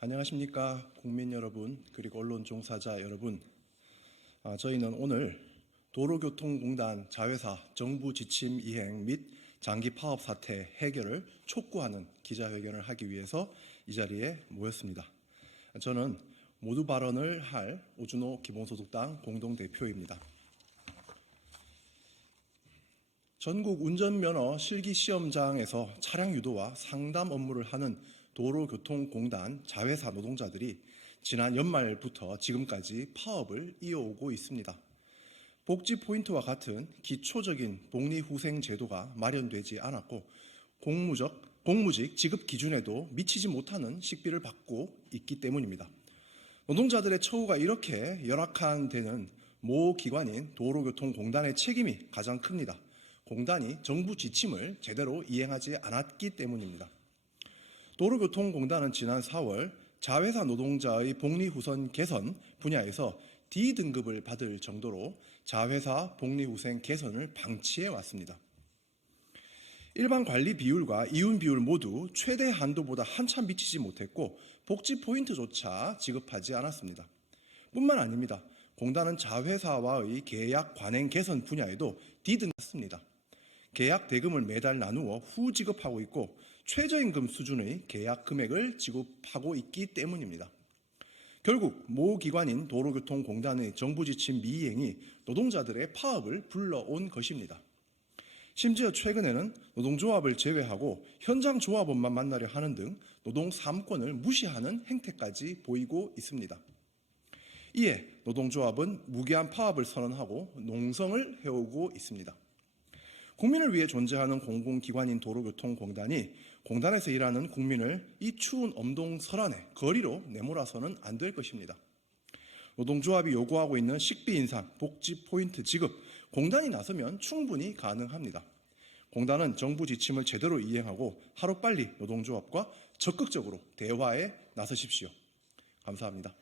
안녕하십니까 국민 여러분 그리고 언론 종사자 여러분. 저희는 오늘 도로교통공단 자회사 정부 지침 이행 및 장기 파업 사태 해결을 촉구하는 기자회견을 하기 위해서 이 자리에 모였습니다. 저는 모두 발언을 할 오준호 기본소득당 공동대표입니다. 전국 운전면허 실기시험장에서 차량 유도와 상담 업무를 하는 도로교통공단 자회사 노동자들이 지난 연말부터 지금까지 파업을 이어오고 있습니다. 복지 포인트와 같은 기초적인 복리후생 제도가 마련되지 않았고 공무직 지급 기준에도 미치지 못하는 식비를 받고 있기 때문입니다. 노동자들의 처우가 이렇게 열악한 데는 모 기관인 도로교통공단의 책임이 가장 큽니다. 공단이 정부 지침을 제대로 이행하지 않았기 때문입니다. 도로교통공단은 지난 4월 자회사 노동자의 복리후생 개선 분야에서 D등급을 받을 정도로 자회사 복리후생 개선을 방치해 왔습니다. 일반 관리 비율과 이윤 비율 모두 최대 한도보다 한참 미치지 못했고 복지 포인트조차 지급하지 않았습니다. 뿐만 아닙니다. 공단은 자회사와의 계약 관행 개선 분야에도 D등급을 받습니다. 계약 대금을 매달 나누어 후 지급하고 있고 최저임금 수준의 계약 금액을 지급하고 있기 때문입니다. 결국 모 기관인 도로교통공단의 정부 지침 미이행이 노동자들의 파업을 불러온 것입니다. 심지어 최근에는 노동조합을 제외하고 현장 조합원만 만나려 하는 등 노동 3권을 무시하는 행태까지 보이고 있습니다. 이에 노동조합은 무기한 파업을 선언하고 농성을 해오고 있습니다. 국민을 위해 존재하는 공공기관인 도로교통공단이 공단에서 일하는 국민을 이 추운 엄동설안에 거리로 내몰아서는 안 될 것입니다. 노동조합이 요구하고 있는 식비 인상, 복지 포인트 지급, 공단이 나서면 충분히 가능합니다. 공단은 정부 지침을 제대로 이행하고 하루빨리 노동조합과 적극적으로 대화에 나서십시오. 감사합니다.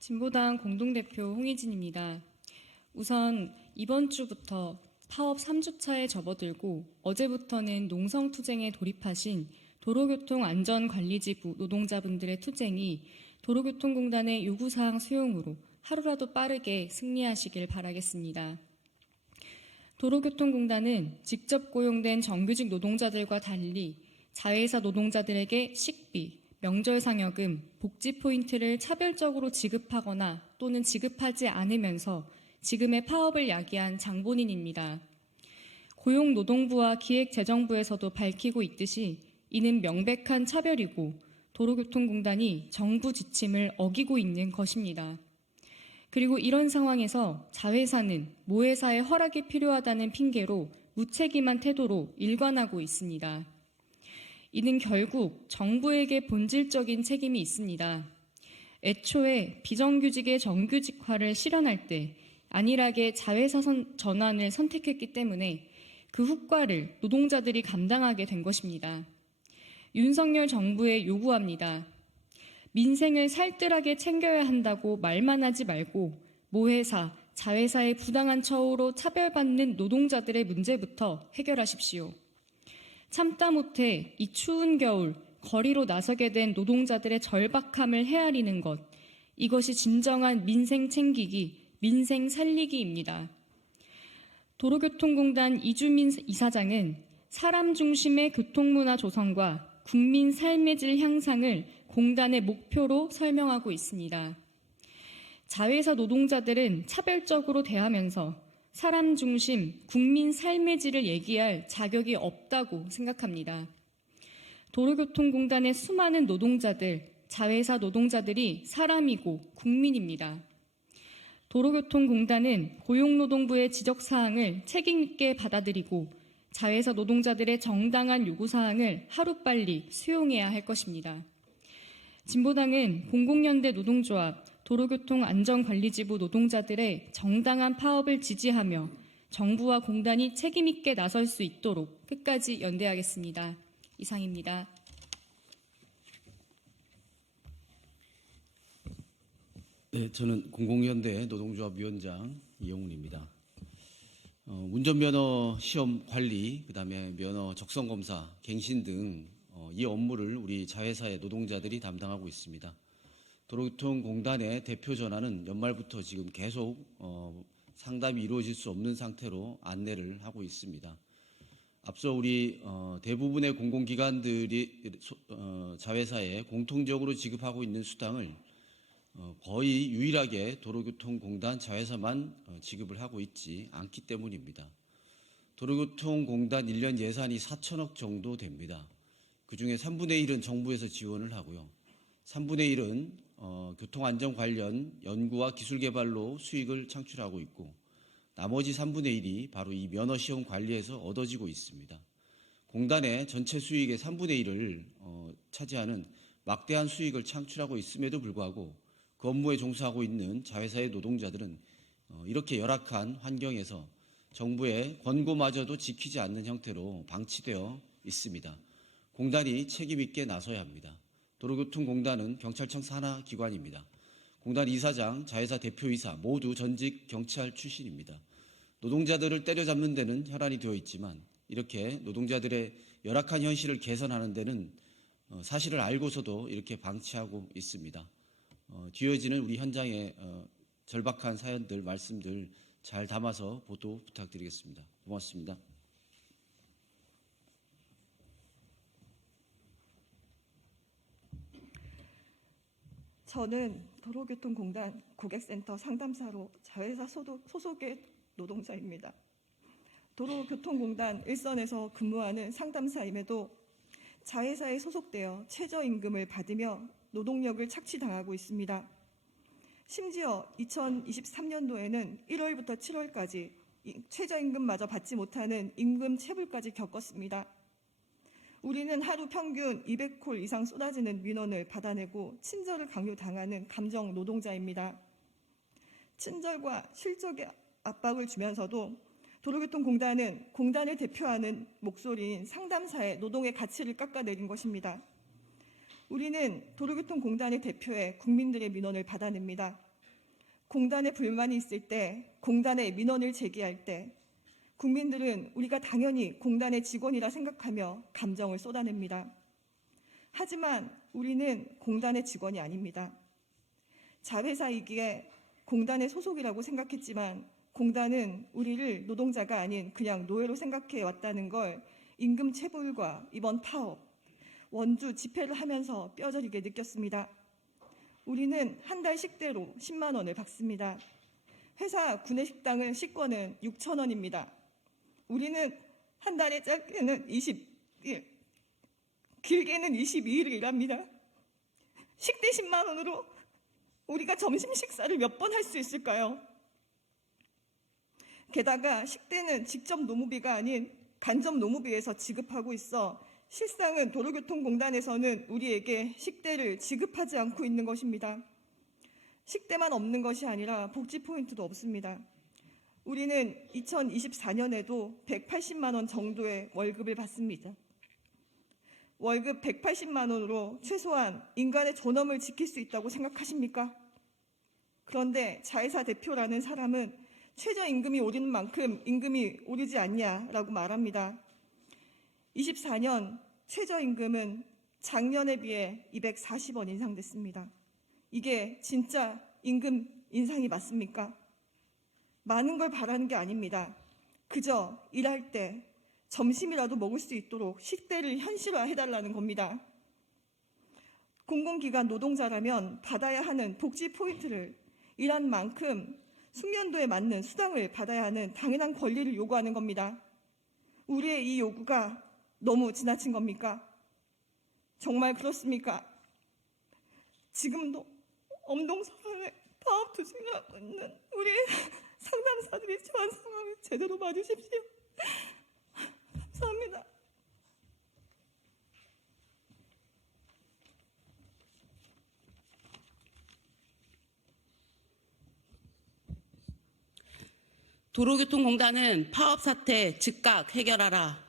진보당 공동대표 홍희진입니다. 우선 이번 주부터 파업 3주차에 접어들고 어제부터는 농성투쟁에 돌입하신 도로교통안전관리지부 노동자분들의 투쟁이 도로교통공단의 요구사항 수용으로 하루라도 빠르게 승리하시길 바라겠습니다. 도로교통공단은 직접 고용된 정규직 노동자들과 달리 자회사 노동자들에게 식비, 명절상여금, 복지 포인트를 차별적으로 지급하거나 또는 지급하지 않으면서 지금의 파업을 야기한 장본인입니다. 고용노동부와 기획재정부에서도 밝히고 있듯이 이는 명백한 차별이고 도로교통공단이 정부 지침을 어기고 있는 것입니다. 그리고 이런 상황에서 자회사는 모회사의 허락이 필요하다는 핑계로 무책임한 태도로 일관하고 있습니다. 이는 결국 정부에게 본질적인 책임이 있습니다. 애초에 비정규직의 정규직화를 실현할 때 안일하게 자회사 전환을 선택했기 때문에 그 후과를 노동자들이 감당하게 된 것입니다. 윤석열 정부에 요구합니다. 민생을 살뜰하게 챙겨야 한다고 말만 하지 말고 모회사, 자회사의 부당한 처우로 차별받는 노동자들의 문제부터 해결하십시오. 참다 못해 이 추운 겨울 거리로 나서게 된 노동자들의 절박함을 헤아리는 것, 이것이 진정한 민생 챙기기, 민생 살리기입니다. 도로교통공단 이주민 이사장은 사람 중심의 교통문화 조성과 국민 삶의 질 향상을 공단의 목표로 설명하고 있습니다. 자회사 노동자들은 차별적으로 대하면서 사람 중심, 국민 삶의 질을 얘기할 자격이 없다고 생각합니다. 도로교통공단의 수많은 노동자들, 자회사 노동자들이 사람이고 국민입니다. 도로교통공단은 고용노동부의 지적사항을 책임있게 받아들이고 자회사 노동자들의 정당한 요구사항을 하루빨리 수용해야 할 것입니다. 진보당은 공공연대 노동조합, 도로교통안전관리지부 노동자들의 정당한 파업을 지지하며 정부와 공단이 책임있게 나설 수 있도록 끝까지 연대하겠습니다. 이상입니다. 네, 저는 공공연대 노동조합 위원장 이영훈입니다. 운전면허 시험 관리, 그다음에 면허 적성 검사, 갱신 등 이 업무를 우리 자회사의 노동자들이 담당하고 있습니다. 도로교통공단의 대표 전화는 연말부터 지금 계속 상담이 이루어질 수 없는 상태로 안내를 하고 있습니다. 앞서 우리 대부분의 공공기관들이 자회사에 공통적으로 지급하고 있는 수당을 거의 유일하게 도로교통공단 자회사만 지급을 하고 있지 않기 때문입니다. 도로교통공단 1년 예산이 4천억 정도 됩니다. 그중에 3분의 1은 정부에서 지원을 하고요. 3분의 1은 교통안전 관련 연구와 기술개발로 수익을 창출하고 있고, 나머지 3분의 1이 바로 이 면허시험 관리에서 얻어지고 있습니다. 공단의 전체 수익의 3분의 1을 차지하는 막대한 수익을 창출하고 있음에도 불구하고 그 업무에 종사하고 있는 자회사의 노동자들은 이렇게 열악한 환경에서 정부의 권고마저도 지키지 않는 형태로 방치되어 있습니다. 공단이 책임 있게 나서야 합니다. 도로교통공단은 경찰청 산하 기관입니다. 공단 이사장, 자회사 대표이사 모두 전직 경찰 출신입니다. 노동자들을 때려잡는 데는 혈안이 되어 있지만 이렇게 노동자들의 열악한 현실을 개선하는 데는 사실을 알고서도 이렇게 방치하고 있습니다. 뒤어지는 우리 현장의 절박한 사연들, 말씀들 잘 담아서 보도 부탁드리겠습니다. 고맙습니다. 저는 도로교통공단 고객센터 상담사로 자회사 소속의 노동자입니다. 도로교통공단 일선에서 근무하는 상담사임에도 자회사에 소속되어 최저임금을 받으며 노동력을 착취당하고 있습니다. 심지어 2023년도에는 1월부터 7월까지 최저임금마저 받지 못하는 임금 체불까지 겪었습니다. 우리는 하루 평균 200콜 이상 쏟아지는 민원을 받아내고 친절을 강요당하는 감정 노동자입니다. 친절과 실적의 압박을 주면서도 도로교통공단은 공단을 대표하는 목소리인 상담사의 노동의 가치를 깎아내린 것입니다. 우리는 도로교통공단을 대표해 국민들의 민원을 받아냅니다. 공단에 불만이 있을 때, 공단에 민원을 제기할 때 국민들은 우리가 당연히 공단의 직원이라 생각하며 감정을 쏟아냅니다. 하지만 우리는 공단의 직원이 아닙니다. 자회사이기에 공단의 소속이라고 생각했지만 공단은 우리를 노동자가 아닌 그냥 노예로 생각해 왔다는 걸 임금 체불과 이번 파업, 원주 집회를 하면서 뼈저리게 느꼈습니다. 우리는 한 달 식대로 10만 원을 받습니다. 회사 구내식당은 식권은 6천 원입니다. 우리는 한 달에 짧게는 20일, 길게는 22일을 일합니다. 식대 10만 원으로 우리가 점심 식사를 몇 번 할 수 있을까요? 게다가 식대는 직접 노무비가 아닌 간접 노무비에서 지급하고 있어 실상은 도로교통공단에서는 우리에게 식대를 지급하지 않고 있는 것입니다. 식대만 없는 것이 아니라 복지 포인트도 없습니다. 우리는 2024년에도 180만 원 정도의 월급을 받습니다. 월급 180만 원으로 최소한 인간의 존엄을 지킬 수 있다고 생각하십니까? 그런데 자회사 대표라는 사람은 최저임금이 오르는 만큼 임금이 오르지 않냐라고 말합니다. 24년 최저임금은 작년에 비해 240원 인상됐습니다. 이게 진짜 임금 인상이 맞습니까? 많은 걸 바라는 게 아닙니다. 그저 일할 때 점심이라도 먹을 수 있도록 식대를 현실화해달라는 겁니다. 공공기관 노동자라면 받아야 하는 복지 포인트를 일한 만큼 숙련도에 맞는 수당을 받아야 하는 당연한 권리를 요구하는 겁니다. 우리의 이 요구가 너무 지나친 겁니까? 정말 그렇습니까? 지금도 엄동설에 파업 투쟁을 하고 있는 우리 상담사들이 처한 상황을 제대로 봐주십시오. 감사합니다. 도로교통공단은 파업 사태 즉각 해결하라.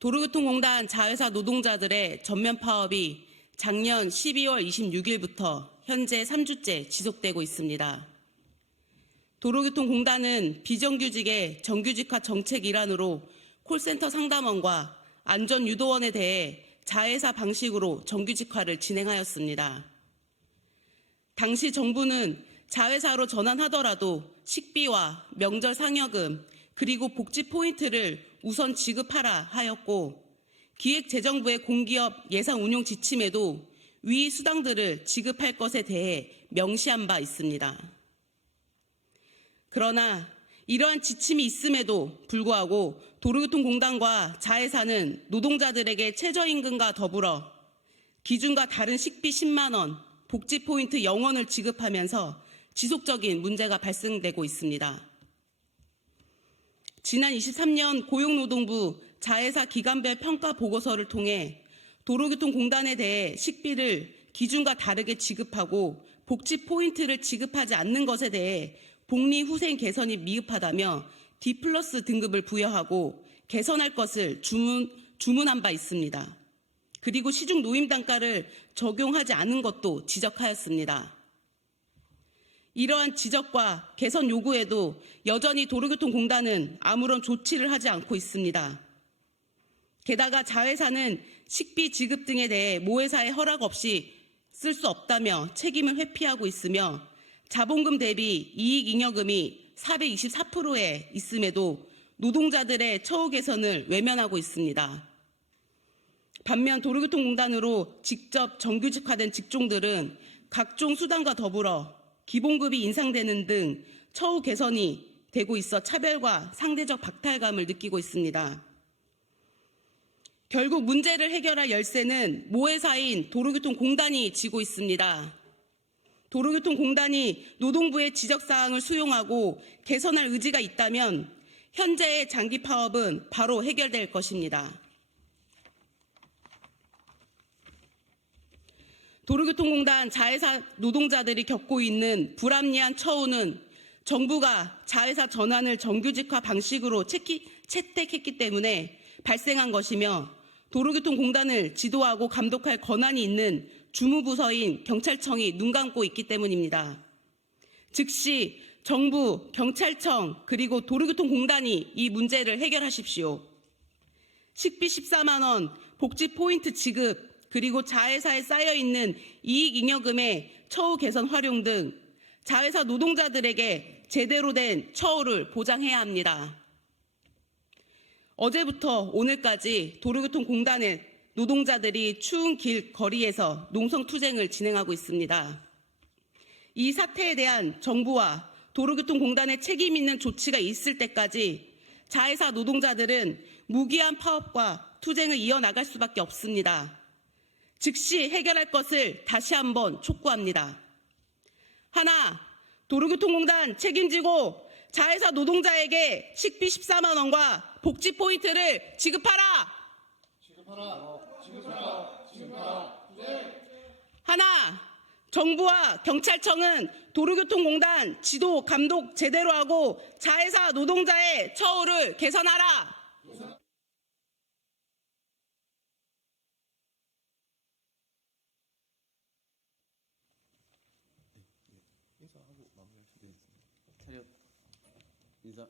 도로교통공단 자회사 노동자들의 전면 파업이 작년 12월 26일부터 현재 3주째 지속되고 있습니다. 도로교통공단은 비정규직의 정규직화 정책 일환으로 콜센터 상담원과 안전유도원에 대해 자회사 방식으로 정규직화를 진행하였습니다. 당시 정부는 자회사로 전환하더라도 식비와 명절 상여금 그리고 복지 포인트를 우선 지급하라 하였고, 기획재정부의 공기업 예산 운용 지침에도 위 수당들을 지급할 것에 대해 명시한 바 있습니다. 그러나 이러한 지침이 있음에도 불구하고 도로교통공단과 자회사는 노동자들에게 최저임금과 더불어 기준과 다른 식비 10만 원, 복지 포인트 0원을 지급하면서 지속적인 문제가 발생되고 있습니다. 지난 23년 고용노동부 자회사 기간별 평가 보고서를 통해 도로교통공단에 대해 식비를 기준과 다르게 지급하고 복지 포인트를 지급하지 않는 것에 대해 복리후생 개선이 미흡하다며 D+ 등급을 부여하고 개선할 것을 주문한 바 있습니다. 그리고 시중 노임 단가를 적용하지 않은 것도 지적하였습니다. 이러한 지적과 개선 요구에도 여전히 도로교통공단은 아무런 조치를 하지 않고 있습니다. 게다가 자회사는 식비 지급 등에 대해 모회사의 허락 없이 쓸 수 없다며 책임을 회피하고 있으며 자본금 대비 이익잉여금이 424%에 있음에도 노동자들의 처우 개선을 외면하고 있습니다. 반면 도로교통공단으로 직접 정규직화된 직종들은 각종 수당과 더불어 기본급이 인상되는 등 처우 개선이 되고 있어 차별과 상대적 박탈감을 느끼고 있습니다. 결국 문제를 해결할 열쇠는 모회사인 도로교통공단이 쥐고 있습니다. 도로교통공단이 노동부의 지적사항을 수용하고 개선할 의지가 있다면 현재의 장기 파업은 바로 해결될 것입니다. 도로교통공단 자회사 노동자들이 겪고 있는 불합리한 처우는 정부가 자회사 전환을 정규직화 방식으로 채택했기 때문에 발생한 것이며, 도로교통공단을 지도하고 감독할 권한이 있는 주무부서인 경찰청이 눈 감고 있기 때문입니다. 즉시 정부, 경찰청 그리고 도로교통공단이 이 문제를 해결하십시오. 식비 14만 원, 복지 포인트 지급, 그리고 자회사에 쌓여있는 이익잉여금의 처우 개선 활용 등 자회사 노동자들에게 제대로 된 처우를 보장해야 합니다. 어제부터 오늘까지 도로교통공단의 노동자들이 추운 길거리에서 농성투쟁을 진행하고 있습니다. 이 사태에 대한 정부와 도로교통공단의 책임 있는 조치가 있을 때까지 자회사 노동자들은 무기한 파업과 투쟁을 이어나갈 수밖에 없습니다. 즉시 해결할 것을 다시 한번 촉구합니다. 하나, 도로교통공단 책임지고 자회사 노동자에게 식비 14만 원과 복지 포인트를 지급하라. 하나, 정부와 경찰청은 도로교통공단 지도 감독 제대로 하고 자회사 노동자의 처우를 개선하라. 차렷 인사.